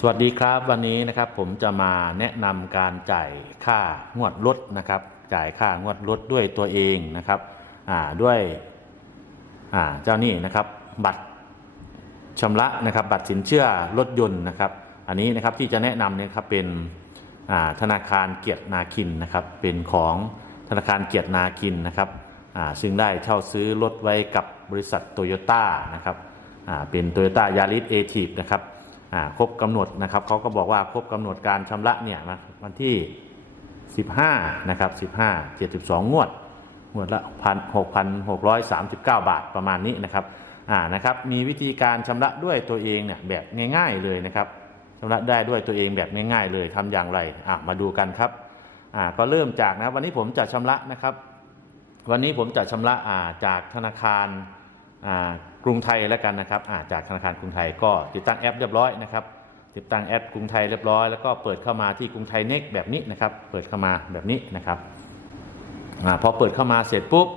สวัสดีครับวันนี้นะครับผมจะมาแนะนำการจ่ายค่างวดรถนะครับ จ่ายค่างวดรถด้วยตัวเองนะครับอ่าด้วยอ่าเจ้านี่นะครับบัตรชำระนะครับ บัตรสินเชื่อรถยนต์นะครับ อันนี้นะครับที่จะแนะนำเนี่ยครับเป็นอ่าธนาคารเกียรตินาคินนะครับ เป็นของธนาคารเกียรตินาคินนะครับอ่าซึ่งได้เช่าซื้อรถไว้กับบริษัทโตโยต้านะครับอ่าเป็นโตโยต้ายาริสเอทีฟนะครับ ครบกำหนดนะครับเขาก็บอกว่าครบกำหนดการชำระเนี่ยนะวันที่ 15นะครับ15 72 งวด งวดละพันหกพันหกร้อยสามสิบเก้าบาทประมาณนี้นะครับอ่านะครับมีวิธีการชำระด้วยตัวเองเนี่ยแบบง่าย ๆเลยนะครับชำระได้ด้วยตัวเองแบบง่าย ๆ เลยทำอย่างไรอะมาดูกันครับอ่าก็เริ่มจากนะวันนี้ผมจะชำระนะครับ วันนี้ผมจะชำระอ่าจากธนาคาร กรุงไทยแล้วกันนะครับาจากธนาคารกรุงไทยก็ติดตั้งแอปเรียบร้อยนะครับติดตั้งแอปกรุงไทยเรียบร้อยแล้วก็เปิดเข้ามาที่กรุงไทยเน็กแบบนี้นะครับเปิดเข้ามาแบบนี้นะครับอพอเปิดเข้ามาเสร็จปุ๊บ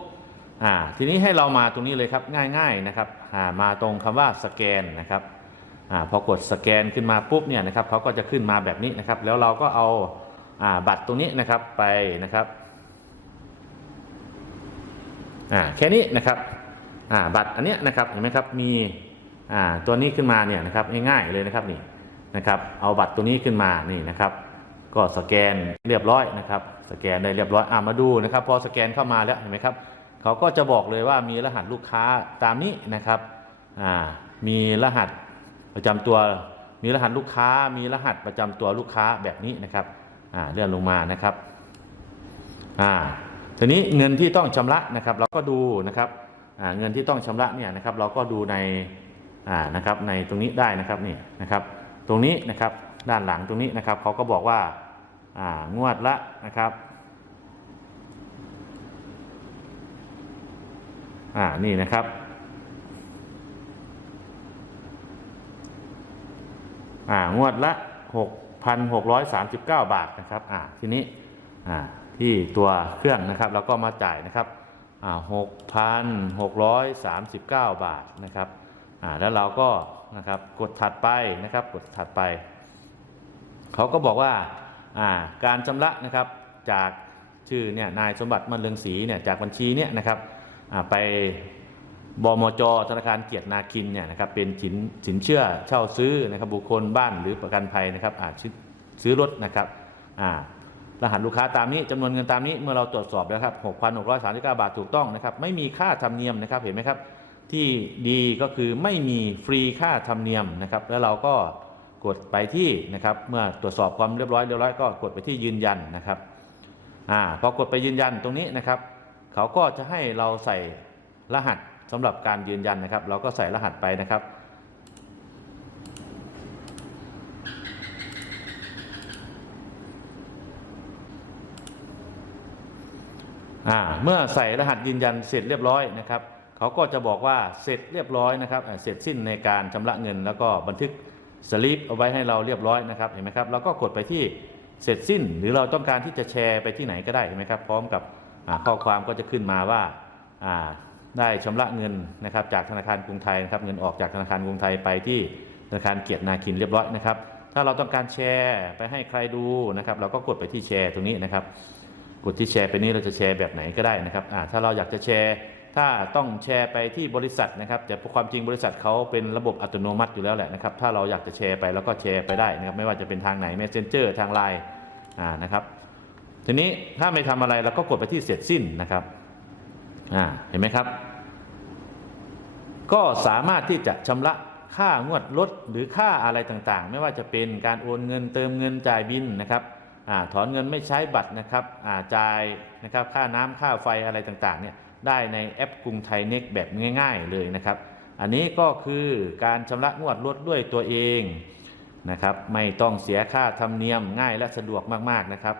ทีนี้ให้เรามาตรงนี้เลยครับง่ายๆนะครับามาตรงคำว่าสแกนนะครับอพอกดสแกนขึ้นมาปุ๊บเนี่ยนะครับเขาก็จะขึ้นมาแบบนี้นะครับ แล้วเราก็เอาอาบัตรตรงนี้นะครับไปนะครับแค่นี้นะครับ บัตรอันเนี้ยนะครับเห็นไหมครับมีตัวนี้ขึ้นมาเนี่ยนะครับง่ายๆเลยนะครับนี่นะครับเอาบัตรตัวนี้ขึ้นมานี่นะครับก็สแกนเรียบร้อยนะครับสแกนได้เรียบร้อยอ่ามาดูนะครับ พอสแกนเข้ามาแล้วเห็นไหมครับเขาก็จะบอกเลยว่ามีรหัสลูกค้าตามนี้นะครับอ่ามีรหัสประจำตัว มีรหัสลูกค้า มีรหัสประจำตัวลูกค้าแบบนี้นะครับอ่าเลื่อนลงมานะครับอ่าทีนี้เงินที่ต้องชำระนะครับ เราก็ดูนะครับ เงินที่ต้องชำระเนี่ยนะครับเราก็ดูในอ่านะครับในตรงนี้ได้นะครับนี่นะครับ ตรงนี้นะครับด้านหลังตรงนี้นะครับเขาก็บอกว่าอ่างวดละนะครับอ่านี่นะครับอ่างวดละ 6,639 บาทนะครับอ่าทีนี้อ่าที่ตัวเครื่องนะครับเราก็มาจ่ายนะครับ 6,639 บาทนะครับแล้วเราก็นะครับกดถัดไปนะครับกดถัดไป เขาก็บอกว่าการชำระนะครับจากชื่อเนี่ยนายสมบัติมันเรืองศรีเนี่ยจากบัญชีเนี่ยนะครับไปบมจธนาคารเกียรตินาคินเนี่ยนะครับเป็นสินสินเชื่อเช่าซื้อนะครับบุคคลบ้านหรือประกันภัยนะครับอาซื้อซื้อรถนะครับอ่า รหัสลูกค้าตามนี้จำนวนเงินตามนี้เมื่อเราตรวจสอบแล้วครับ6,639 บาทถูกต้องนะครับ ไม่มีค่าธรรมเนียมนะครับเห็นไหมครับ ที่ดีก็คือไม่มีฟรีค่าธรรมเนียมนะครับ แล้วเราก็กดไปที่นะครับ เมื่อตรวจสอบความเรียบร้อยเรียบร้อยก็กดไปที่ยืนยันนะครับอ่าพอกดไปยืนยันตรงนี้นะครับ เขาก็จะให้เราใส่รหัสสำหรับการยืนยันนะครับ เราก็ใส่รหัสไปนะครับ อ่าเมื่อใส่รหัสยืนยันเสร็จเรียบร้อยนะครับเขาก็จะบอกว่าเสร็จเรียบร้อยนะครับเสร็จสิ้นในการชำระเงิน แล้วก็บันทึกสลิปเอาไว้ให้เราเรียบร้อยนะครับเห็นไหมครับเราก็กดไปที่เสร็จสิ้น หรือเราต้องการที่จะแชร์ไปที่ไหนก็ได้เห็นไหมครับ พร้อมกับข้อความก็จะขึ้นมาว่าอ่าได้ชำระเงินนะครับจากธนาคารกรุงไทยนะครับเงินออกจากธนาคารกรุงไทยไปที่ธนาคารเกียรตินาคินเรียบร้อยนะครับ ถ้าเราต้องการแชร์ไปให้ใครดูนะครับ เราก็กดไปที่แชร์ตรงนี้นะครับ กดที่แชร์ไปนี้เราจะแชร์แบบไหนก็ได้นะครับถ้าเราอยากจะแชร์ ถ้าต้องแชร์ไปที่บริษัทนะครับ แต่ความจริงบริษัทเขาเป็นระบบอัตโนมัติอยู่แล้วแหละนะครับ ถ้าเราอยากจะแชร์ไปแล้วก็แชร์ไปได้นะครับ ไม่ว่าจะเป็นทางไหน Messenger ทางไลน์นะครับ ทีนี้ถ้าไม่ทำอะไรเราก็กดไปที่เสร็จสิ้นนะครับเห็นไหมครับ ก็สามารถที่จะชำระค่างวดรถหรือค่าอะไรต่างๆ ไม่ว่าจะเป็นการโอนเงินเติมเงินจ่ายบินนะครับ อถอนเงินไม่ใช้บัตรนะครับจ่ายนะครับค่าน้ำค่าไฟอะไรต่างๆเนี่ยได้ในแอปกรุงไทยเน็กแบบง่าย ๆเลยนะครับ อันนี้ก็คือการชำระงวดรถด้วยตัวเองนะครับไม่ต้องเสียค่าธรรมเนียมง่ายและสะดวกมากๆนะครับ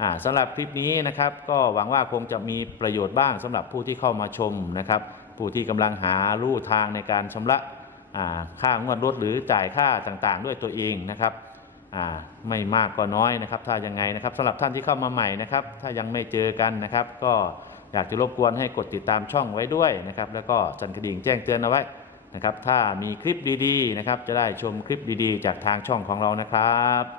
อ่าสำหรับคลิปนี้นะครับก็หวังว่าคงจะมีประโยชน์บ้างสำหรับผู้ที่เข้ามาชมนะครับผู้ที่กำลังหาลู่ทางในการชำระอ่าค่างวดรถหรือจ่ายค่าต่างๆ ด้วยตัวเองนะครับ ไม่มากก็น้อยนะครับ ถ้ายังไงนะครับสำหรับท่านที่เข้ามาใหม่นะครับ ถ้ายังไม่เจอกันนะครับ ก็อยากจะรบกวนให้กดติดตามช่องไว้ด้วยนะครับ แล้วก็สั่นกระดิ่งแจ้งเตือนเอาไว้นะครับ ถ้ามีคลิปดีๆนะครับ จะได้ชมคลิปดีๆ จากทางช่องของเรานะครับ